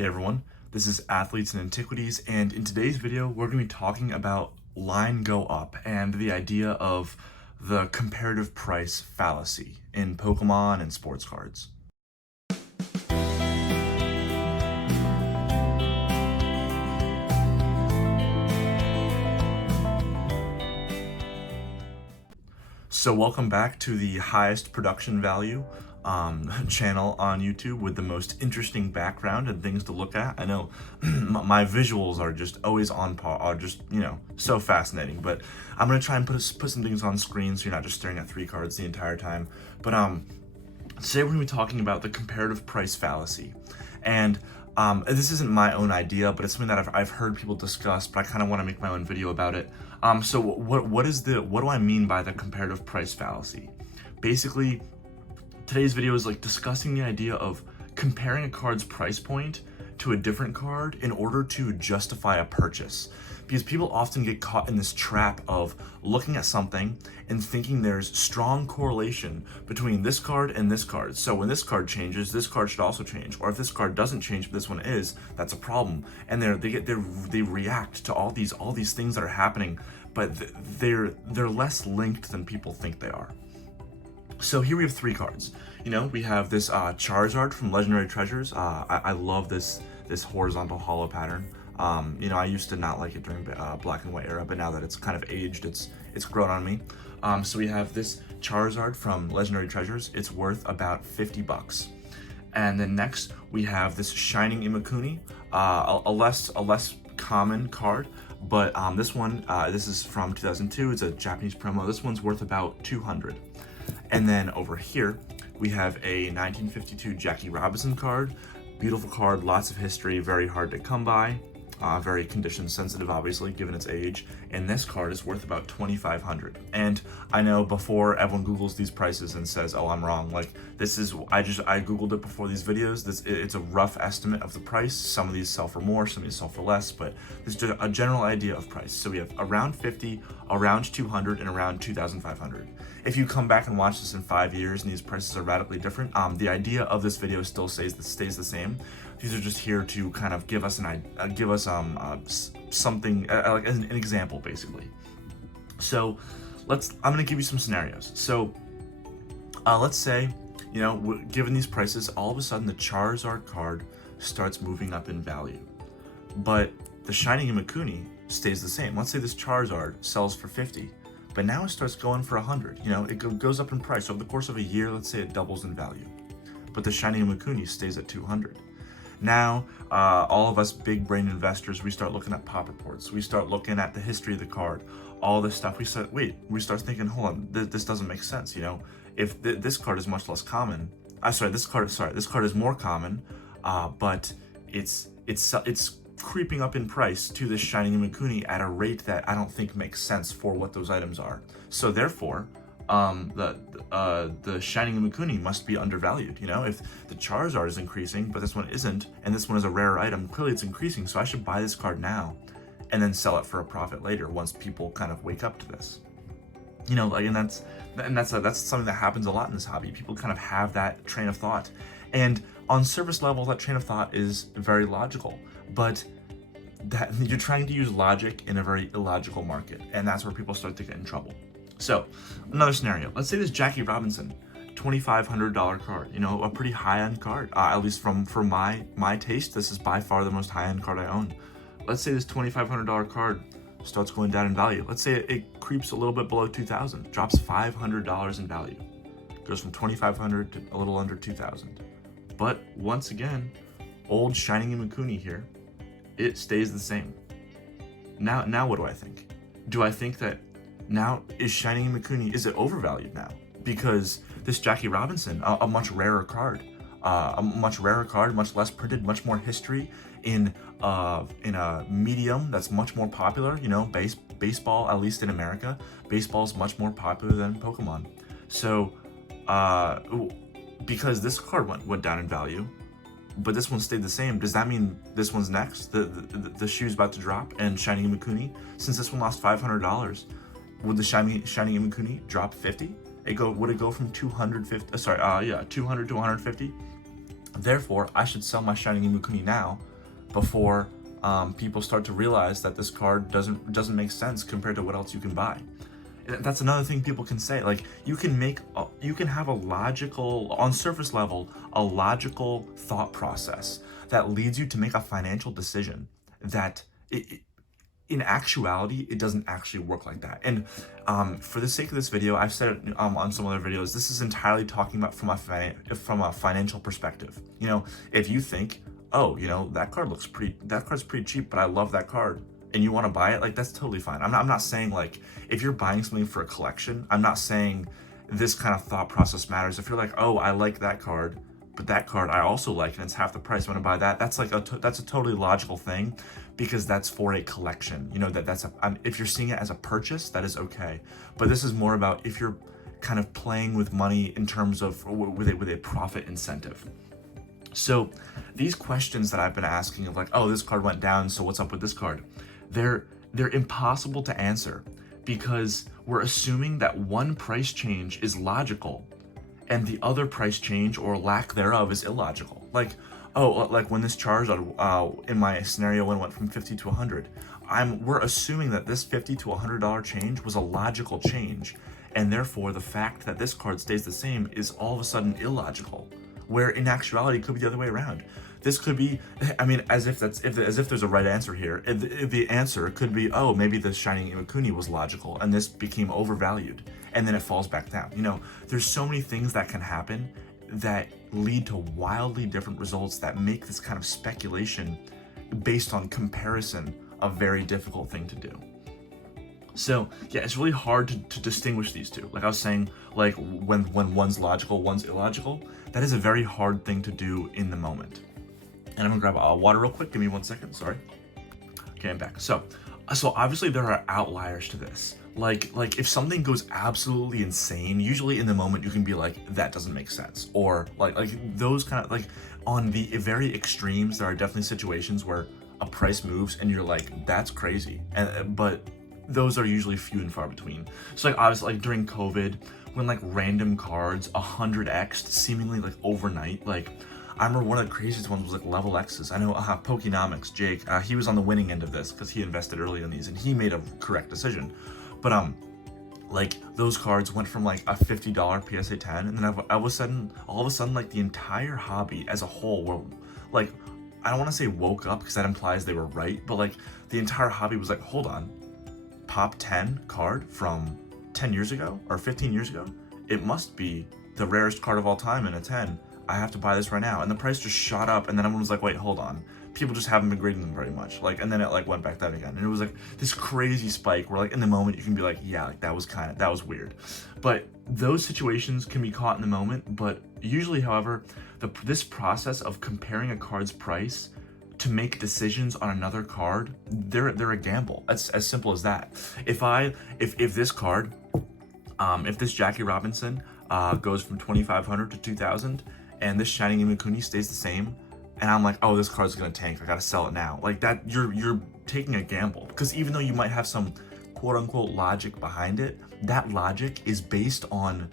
Hey everyone, this is Athletes and Antiquities, and in today's video we're going to be talking about line go up and the idea of the comparative price fallacy in Pokemon and sports cards. So welcome back to the highest production value channel on YouTube with the most interesting background and things to look at. I know my visuals are just always on par, are just, so fascinating, but I'm going to try and put some things on screen so you're not just staring at three cards the entire time. But today we're going to be talking about the comparative price fallacy. And this isn't my own idea, but it's something that I've heard people discuss, but I kind of want to make my own video about it. So what do I mean by the comparative price fallacy? Basically, today's video is like discussing the idea of comparing a card's price point to a different card in order to justify a purchase. Because people often get caught in this trap of looking at something and thinking there's strong correlation between this card and this card. So when this card changes, this card should also change. Or if this card doesn't change, but this one is, that's a problem. And they react to all these things that are happening, but they're less linked than people think they are. So here we have three cards. We have this Charizard from Legendary Treasures. I love this horizontal hollow pattern. I used to not like it during black and white era, but now that it's kind of aged, it's grown on me. So we have this Charizard from Legendary Treasures. It's worth about $50. And then next we have this Shining Imakuni, a less common card, but this one, this is from 2002. It's a Japanese promo. This one's worth about $200. And then over here, we have a 1952 Jackie Robinson card. Beautiful card, lots of history, very hard to come by. Very condition sensitive, obviously, given its age. And this card is worth about $2,500. And I know before everyone Googles these prices and says, oh, I'm wrong. Like, I Googled it before these videos. It's a rough estimate of the price. Some of these sell for more, some of these sell for less, but this is just a general idea of price. So we have around 50, around 200, and around 2,500. If you come back and watch this in 5 years and these prices are radically different, the idea of this video still stays the same. These are just here to kind of give us something like an example, basically. So I'm gonna give you some scenarios. So let's say, given these prices, all of a sudden the Charizard card starts moving up in value, but the Shining Imakuni stays the same. Let's say this Charizard sells for 50, but now it starts going for 100. It goes up in price over the course of a year. Let's say it doubles in value, but the Shining Imakuni stays at 200. Now, all of us big brain investors, we start looking at pop reports. We start looking at the history of the card, all this stuff. We start thinking, hold on, this doesn't make sense. If this card is much less common, this card is more common, but it's creeping up in price to this Shining Imakuni at a rate that I don't think makes sense for what those items are. So therefore, the Shining Imakuni must be undervalued. If the Charizard is increasing, but this one isn't, and this one is a rare item, clearly it's increasing, so I should buy this card now and then sell it for a profit later once people kind of wake up to this. And that's something that happens a lot in this hobby. People kind of have that train of thought, and on surface level, that train of thought is very logical, but that you're trying to use logic in a very illogical market, and that's where people start to get in trouble. So, another scenario. Let's say this Jackie Robinson, $2,500 card. A pretty high-end card. At least for my taste, this is by far the most high-end card I own. Let's say this $2,500 card starts going down in value. Let's say it creeps a little bit below $2,000, drops $500 in value, goes from $2,500 to a little under $2,000. But once again, old Shining Imakuni here, it stays the same. Now what do I think? Do I think that now is Shining Imakuni, is it overvalued now? Because this Jackie Robinson, a much rarer card, much less printed, much more history in a medium that's much more popular. Baseball, at least in America, baseball is much more popular than Pokemon. So because this card went down in value, but this one stayed the same, does that mean this one's next? The shoe's about to drop, and Shining Imakuni, since this one lost $500, would the Shining Imakuni drop 50? Would it go from 200 to 150? Therefore, I should sell my Shining Imakuni now before people start to realize that this card doesn't make sense compared to what else you can buy. And that's another thing people can say. Like, you can have a logical, on surface level, a logical thought process that leads you to make a financial decision that in actuality, it doesn't actually work like that. And for the sake of this video, I've said it on some other videos, this is entirely talking about from a financial perspective. You know, if you think, oh, you know, that card's pretty cheap, but I love that card, and you want to buy it, like, that's totally fine. I'm not saying, like, if you're buying something for a collection, I'm not saying this kind of thought process matters. If you're like, oh, I like that card, but that card I also like, and it's half the price, I'm gonna buy that. That's like that's a totally logical thing, because that's for a collection. You know, if you're seeing it as a purchase, that is okay. But this is more about if you're kind of playing with money in terms of with a profit incentive. So these questions that I've been asking of like, oh, this card went down, so what's up with this card? They're impossible to answer, because we're assuming that one price change is logical and the other price change or lack thereof is illogical. Like, oh, like when this Charizard, in my scenario, when it went from 50 to 100, we're assuming that this $50 to $100 change was a logical change, and therefore the fact that this card stays the same is all of a sudden illogical, where in actuality it could be the other way around. This could be, I mean, as if there's a right answer here. The answer could be, oh, maybe the Shining Iwakuni was logical and this became overvalued, and then it falls back down. You know, there's so many things that can happen that lead to wildly different results that make this kind of speculation based on comparison a very difficult thing to do. So yeah, it's really hard to distinguish these two. Like I was saying, like when one's logical, one's illogical, that is a very hard thing to do in the moment. And I'm gonna grab water real quick. Give me 1 second, sorry. Okay, I'm back. So obviously there are outliers to this. Like if something goes absolutely insane, usually in the moment you can be like, that doesn't make sense. Or like those kind of, like, on the very extremes, there are definitely situations where a price moves and you're like, that's crazy. But those are usually few and far between. So like obviously, like during COVID, when like random cards 100x'd seemingly like overnight, like I remember one of the craziest ones was like level X's. I know Pokenomics, Jake, he was on the winning end of this because he invested early in these and he made a correct decision. But like those cards went from like a $50 PSA 10, and then all of a sudden, like the entire hobby as a whole were like, I don't want to say woke up because that implies they were right, but like the entire hobby was like, hold on, Pop 10 card from 10 years ago or 15 years ago, it must be the rarest card of all time in a 10. I have to buy this right now. And the price just shot up, and then everyone was like, wait, hold on. People just haven't been grading them very much. Like, and then it like went back down again. And it was like this crazy spike where like in the moment you can be like, yeah, like that was weird. But those situations can be caught in the moment. But usually, however, this process of comparing a card's price to make decisions on another card, they're a gamble. It's as simple as that. If this card, if this Jackie Robinson goes from 2,500 to 2,000, and this Shining Iwakuni stays the same, and I'm like, oh, this card's gonna tank, I gotta sell it now. Like that, you're taking a gamble, because even though you might have some quote unquote logic behind it, that logic is based on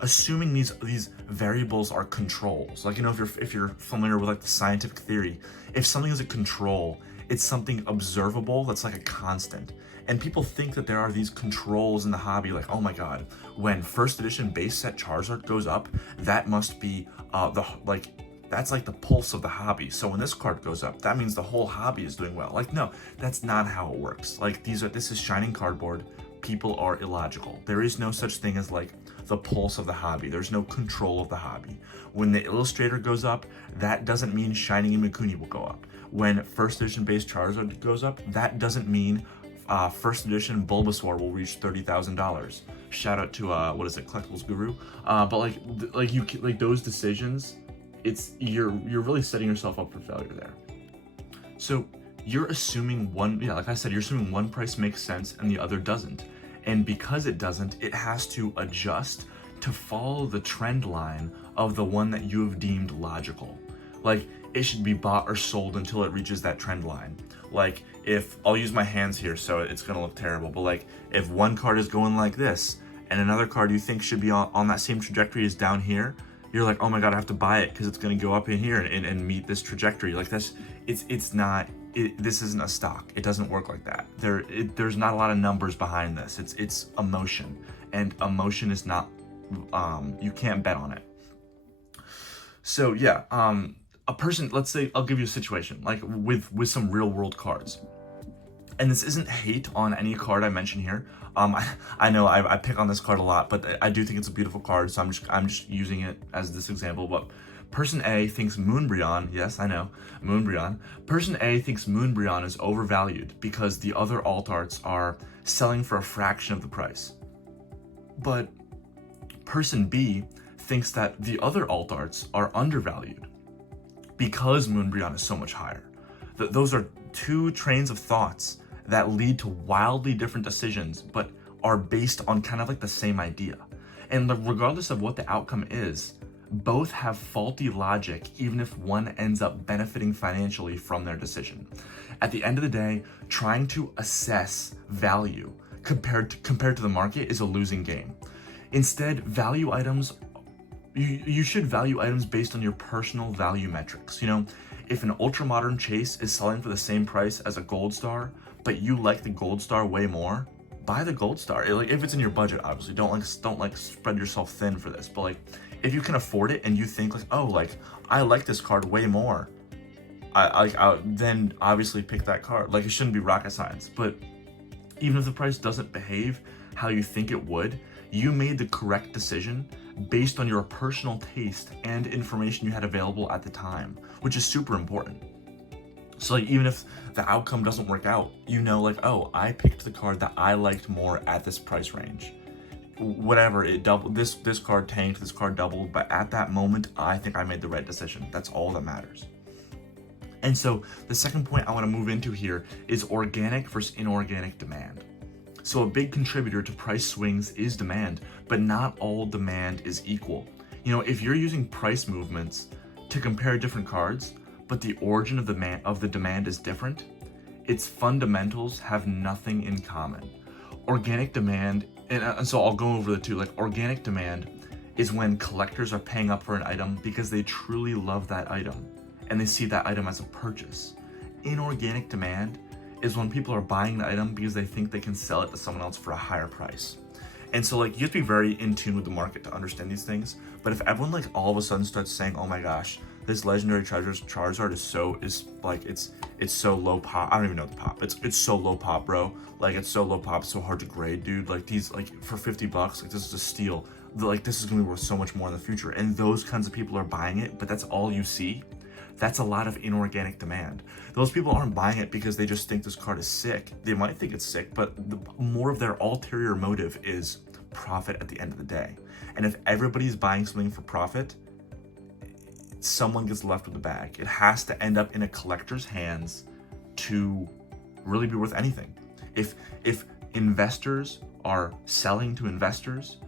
assuming these variables are controls. Like, you know, if you're familiar with like the scientific theory, if something is a control, it's something observable that's like a constant. And people think that there are these controls in the hobby, like, oh my god, when first edition base set Charizard goes up, that must be that's like the pulse of the hobby. So when this card goes up, that means the whole hobby is doing well. Like, no, that's not how it works. Like, this is shining cardboard. People are illogical. There is no such thing as like the pulse of the hobby. There's no control of the hobby. When the Illustrator goes up, that doesn't mean Shining Iwakuni will go up. When first edition base Charizard goes up, that doesn't mean first edition Bulbasaur will reach $30,000. Shout out to Collectibles Guru. But like those decisions, you're really setting yourself up for failure there. So you're assuming like I said, you're assuming one price makes sense and the other doesn't. And because it doesn't, it has to adjust to follow the trend line of the one that you have deemed logical. Like, it should be bought or sold until it reaches that trend line. Like, if I'll use my hands here so it's gonna look terrible, but like if one card is going like this and another card you think should be on that same trajectory is down here, you're like, oh my God, I have to buy it because it's going to go up in here and meet this trajectory. Like it's not, this isn't a stock. It doesn't work like that. There's not a lot of numbers behind this. It's emotion, and emotion is not, you can't bet on it. So yeah, a person, let's say, I'll give you a situation like with some real world cards. And this isn't hate on any card I mention here. I know I pick on this card a lot, but I do think it's a beautiful card, so I'm just using it as this example. But person A thinks Moonbryon, yes, I know, Moonbryon. Person A thinks Moonbryon is overvalued because the other alt arts are selling for a fraction of the price. But person B thinks that the other alt arts are undervalued because Moonbryon is so much higher. Those are two trains of thoughts that lead to wildly different decisions, but are based on kind of like the same idea. And regardless of what the outcome is, both have faulty logic, even if one ends up benefiting financially from their decision. At the end of the day, trying to assess value compared to the market is a losing game. Instead, value items, you should value items based on your personal value metrics. You know, if an ultra modern chase is selling for the same price as a gold star, but you like the gold star way more, buy the gold star. Like, if it's in your budget, obviously, don't spread yourself thin for this. But like, if you can afford it and you think like, oh, like I like this card way more, I then obviously pick that card. Like, it shouldn't be rocket science. But even if the price doesn't behave how you think it would, you made the correct decision based on your personal taste and information you had available at the time, which is super important. So like, even if the outcome doesn't work out, you know, like, oh, I picked the card that I liked more at this price range. Whatever, it doubled, this card tanked, this card doubled, but at that moment, I think I made the right decision. That's all that matters. And so the second point I want to move into here is organic versus inorganic demand. So a big contributor to price swings is demand, but not all demand is equal. You know, if you're using price movements to compare different cards, but the origin of the demand is different, its fundamentals have nothing in common. Organic demand, and so I'll go over the two. Like, organic demand is when collectors are paying up for an item because they truly love that item and they see that item as a purchase. Inorganic demand is when people are buying the item because they think they can sell it to someone else for a higher price. And so like, you have to be very in tune with the market to understand these things. But if everyone like all of a sudden starts saying, oh my gosh, this legendary Charizard is so low pop. I don't even know the pop. It's so low pop, bro. Like, it's so low pop, so hard to grade, dude. Like, these, like, for $50, like, this is a steal. Like, this is gonna be worth so much more in the future. And those kinds of people are buying it, but that's all you see. That's a lot of inorganic demand. Those people aren't buying it because they just think this card is sick. They might think it's sick, but more of their ulterior motive is profit at the end of the day. And if everybody's buying something for profit, someone gets left with the bag. It has to end up in a collector's hands to really be worth anything. If investors are selling to investors,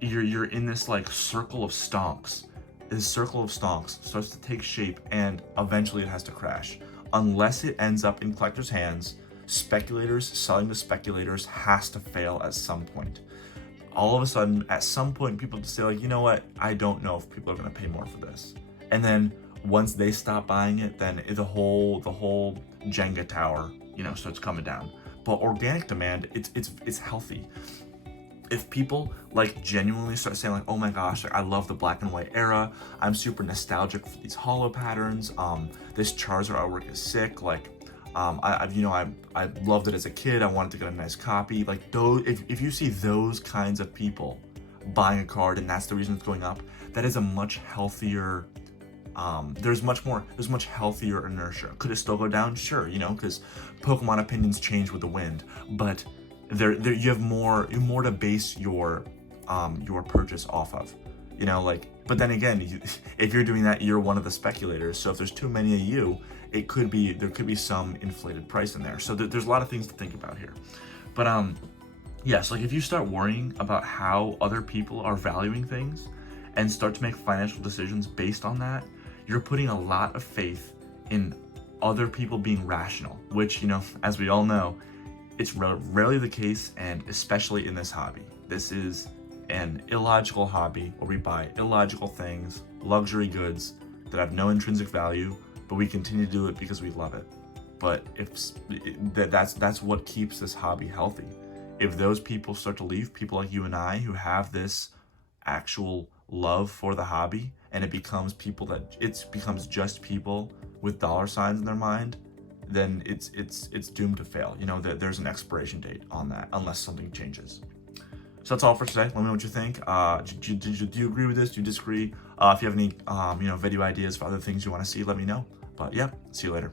you're in this like circle of stonks. This circle of stonks starts to take shape, and eventually it has to crash. Unless it ends up in collectors' hands, speculators selling to speculators has to fail at some point. All of a sudden, at some point, people just say like, you know what? I don't know if people are going to pay more for this. And then once they stop buying it, then the whole Jenga tower, you know, starts coming down. But organic demand, it's healthy. If people like genuinely start saying like, oh my gosh, like, I love the black and white era, I'm super nostalgic for these holo patterns, this Charizard artwork is sick, like I loved it as a kid, I wanted to get a nice copy. Like, those, if you see those kinds of people buying a card and that's the reason it's going up, that is a much healthier, there's much healthier inertia. Could it still go down? Sure, you know, because Pokemon opinions change with the wind, but there you have more to base your purchase off of, you know, like. But then again, if you're doing that, you're one of the speculators. So if there's too many of you, there could be some inflated price in there. So there's a lot of things to think about here. But yes, like, if you start worrying about how other people are valuing things and start to make financial decisions based on that, you're putting a lot of faith in other people being rational, which, you know, as we all know, it's rarely the case, and especially in this hobby. This is an illogical hobby where we buy illogical things, luxury goods that have no intrinsic value, but we continue to do it because we love it. But if that's what keeps this hobby healthy. If those people start to leave, people like you and I who have this actual love for the hobby, and it becomes just people with dollar signs in their mind, then it's doomed to fail. You know, there's an expiration date on that unless something changes. So that's all for today. Let me know what you think. Do you agree with this? Do you disagree? If you have any video ideas for other things you want to see, let me know. But yeah, see you later.